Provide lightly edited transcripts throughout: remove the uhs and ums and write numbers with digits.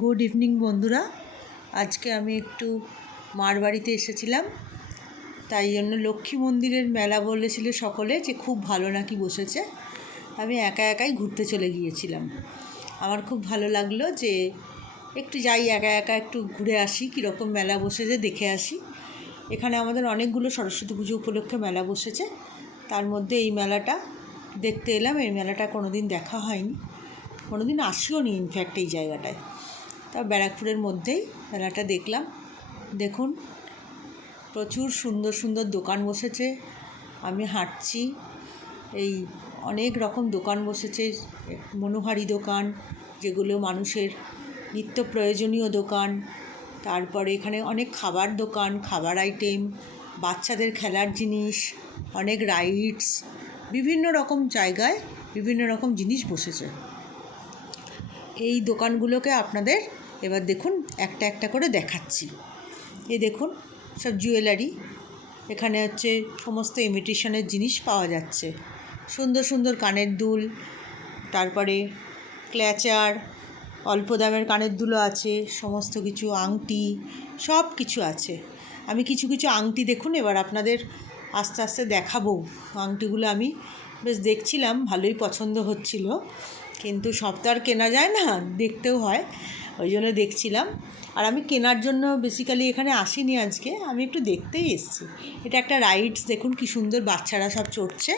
Good evening বন্ধুরা। আজকে আমি একটু মার বাড়িতে এসেছিলাম, তাই জন্য লক্ষ্মী মন্দিরের মেলা বলেছিল সকলে যে খুব ভালো নাকি বসেছে। আমি একা একাই ঘুরতে চলে গিয়েছিলাম। আমার খুব ভালো লাগলো যে একটু যাই, একা একা একটু ঘুরে আসি, কীরকম মেলা বসেছে দেখে আসি। এখানে আমাদের অনেকগুলো সরস্বতী পুজো উপলক্ষে মেলা বসেছে, তার মধ্যে এই মেলাটা দেখতে এলাম। এই মেলাটা কোনো দিন দেখা হয়নি, কোনো দিন আসিও নি ইনফ্যাক্ট এই জায়গাটায়। তা ব্যারাকপুরের মধ্যেই মেলাটা দেখলাম। দেখুন, প্রচুর সুন্দর সুন্দর দোকান বসেছে। আমি হাঁটছি, এই অনেক রকম দোকান বসেছে, মনোহারি দোকান, যেগুলো মানুষের নিত্য প্রয়োজনীয় দোকান। তারপরে এখানে অনেক খাবার দোকান, খাবার আইটেম, বাচ্চাদের খেলার জিনিস, অনেক রাইডস, বিভিন্ন রকম জায়গায় বিভিন্ন রকম জিনিস বসেছে। এই দোকানগুলোকে আপনাদের এবার দেখুন একটা একটা করে দেখাচ্ছি। এই দেখুন, সব জুয়েলারি। এখানে হচ্ছে সমস্ত ইমিটেশনের জিনিস পাওয়া যাচ্ছে। সুন্দর সুন্দর কানের দুল, তারপরে ক্ল্যাচার, অল্প দামের কানের দুলও আছে, সমস্ত কিছু আংটি, সব কিছু আছে। আমি কিছু কিছু আংটি দেখুন এবার আপনাদের আস্তে আস্তে দেখাবো। আংটিগুলো আমি বেশ দেখছিলাম, ভালোই পছন্দ হচ্ছিল, কিন্তু সব তো আর কেনা যায় না, দেখতেও হয়, ওই জন্য দেখছিলাম। আর আমি কেনার জন্য বেসিক্যালি এখানে আসিনি আজকে, আমি একটু দেখতেই এসেছি। এটা একটা রাইডস, দেখুন কি সুন্দর, বাচ্চারা সব চড়ছে,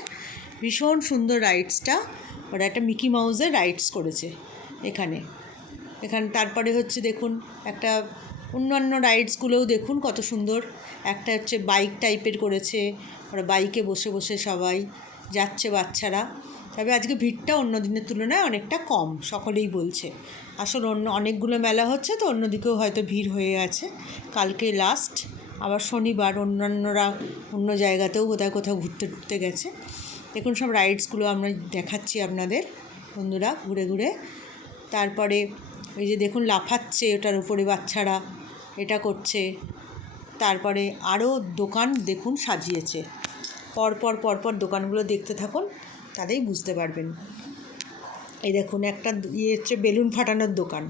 ভীষণ সুন্দর রাইডসটা। ওরা একটা মিকি মাউসের রাইডস করেছে এখানে। তারপরে হচ্ছে দেখুন একটা অন্যান্য রাইডসগুলোও দেখুন কত সুন্দর। একটা হচ্ছে বাইক টাইপের করেছে, ওরা বাইকে বসে বসে সবাই যাচ্ছে বাচ্চারা। তবে আজকে ভিড়টা অন্য দিনের তুলনায় অনেকটা কম, সকলেই বলছে। আসলে অনেকগুলো মেলা হচ্ছে, তো অন্যদিকেও হয়তো ভিড় হয়ে আছে। কালকে লাস্ট, আবার শনিবার অন্যান্যরা অন্য জায়গাতেও বোধহয় কোথাও ঘুরতে গেছে। দেখুন সব রাইডসগুলো আমরা দেখাচ্ছি আপনাদের বন্ধুরা ঘুরে ঘুরে। তারপরে এই যে দেখুন লাফাচ্ছে ওটার উপরে বাচ্চারা, এটা করছে। তারপরে আরও দোকান দেখুন সাজিয়েছে, পরপর পরপর দোকানগুলো দেখতে থাকুন, তাতেই বুঝতে পারবেন। এই দেখুন একটা হচ্ছে বেলুন ফাটানোর দোকান।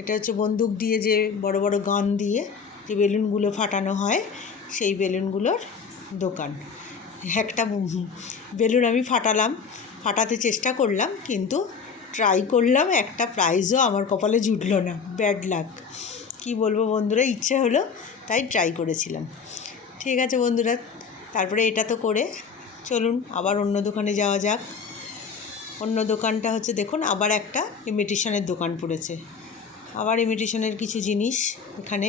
এটা হচ্ছে বন্দুক দিয়ে, যে বড় বড় গান দিয়ে যে বেলুনগুলো ফাটানো হয়, সেই বেলুনগুলোর দোকান। একটা বেলুন আমি ফাটাতে চেষ্টা করলাম, কিন্তু ট্রাই করলাম, একটা প্রাইজও আমার কপালে জুটলো না, ব্যাড লাক। কী বলবো বন্ধুরা, ইচ্ছে হলো তাই ট্রাই করেছিলাম। ঠিক আছে বন্ধুরা, তারপরে এটা তো করে চলুন আবার অন্য দোকানে যাওয়া যাক। অন্য দোকানটা হচ্ছে দেখুন, আবার একটা ইমিটেশনের দোকান পড়েছে। আবার ইমিটেশনের কিছু জিনিস, এখানে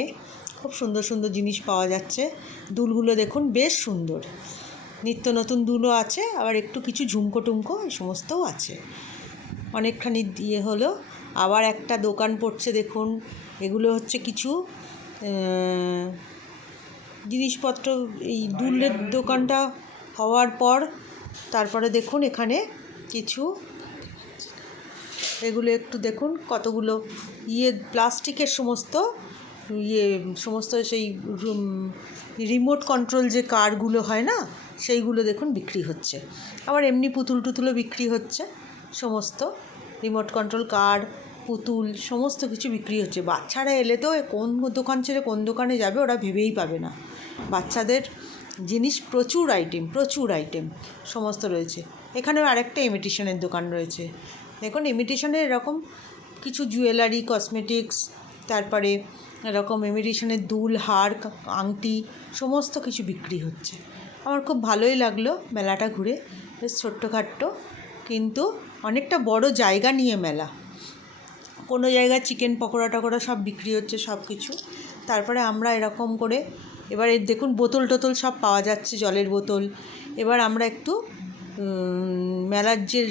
খুব সুন্দর সুন্দর জিনিস পাওয়া যাচ্ছে। দুলগুলো দেখুন বেশ সুন্দর, নিত্য নতুন দুলও আছে, আবার একটু কিছু ঝুমকো টুমকো এই সমস্তও আছে। অনেকখানি দিয়ে হলো। আবার একটা দোকান পড়ছে দেখুন, এগুলো হচ্ছে কিছু জিনিসপত্র। এই দুলের দোকানটা হওয়ার পর তারপরে দেখুন এখানে কিছু, এগুলো একটু দেখুন কতগুলো প্লাস্টিকের সমস্ত সেই রিমোট কন্ট্রোল যে কারগুলো হয় না, সেইগুলো দেখুন বিক্রি হচ্ছে। আবার এমনি পুতুল টুতুলও বিক্রি হচ্ছে, সমস্ত রিমোট কন্ট্রোল কার, পুতুল, সমস্ত কিছু বিক্রি হচ্ছে। বাচ্চারা এলে তো কোন দোকান ছেড়ে কোন দোকানে যাবে ওরা ভেবেই পাবে না। বাচ্চাদের জিনিস প্রচুর আইটেম সমস্ত রয়েছে। এখানেও আরেকটা ইমিটেশনের দোকান রয়েছে। দেখুন ইমিটেশনের এরকম কিছু জুয়েলারি, কসমেটিক্স, তারপরে এরকম ইমিটেশনের দুল, হার, আংটি, সমস্ত কিছু বিক্রি হচ্ছে। আমার খুব ভালোই লাগলো মেলাটা ঘুরে। বেশ ছোট্টখাট্টো, কিন্তু অনেকটা বড় জায়গা নিয়ে মেলা। কোনো জায়গায় চিকেন পকোড়া টকোড়া সব বিক্রি হচ্ছে, সব কিছু। তারপরে আমরা এরকম করে এবারে দেখুন বোতল টোতল সব পাওয়া যাচ্ছে, জলের বোতল। এবার আমরা একটু মেলার যে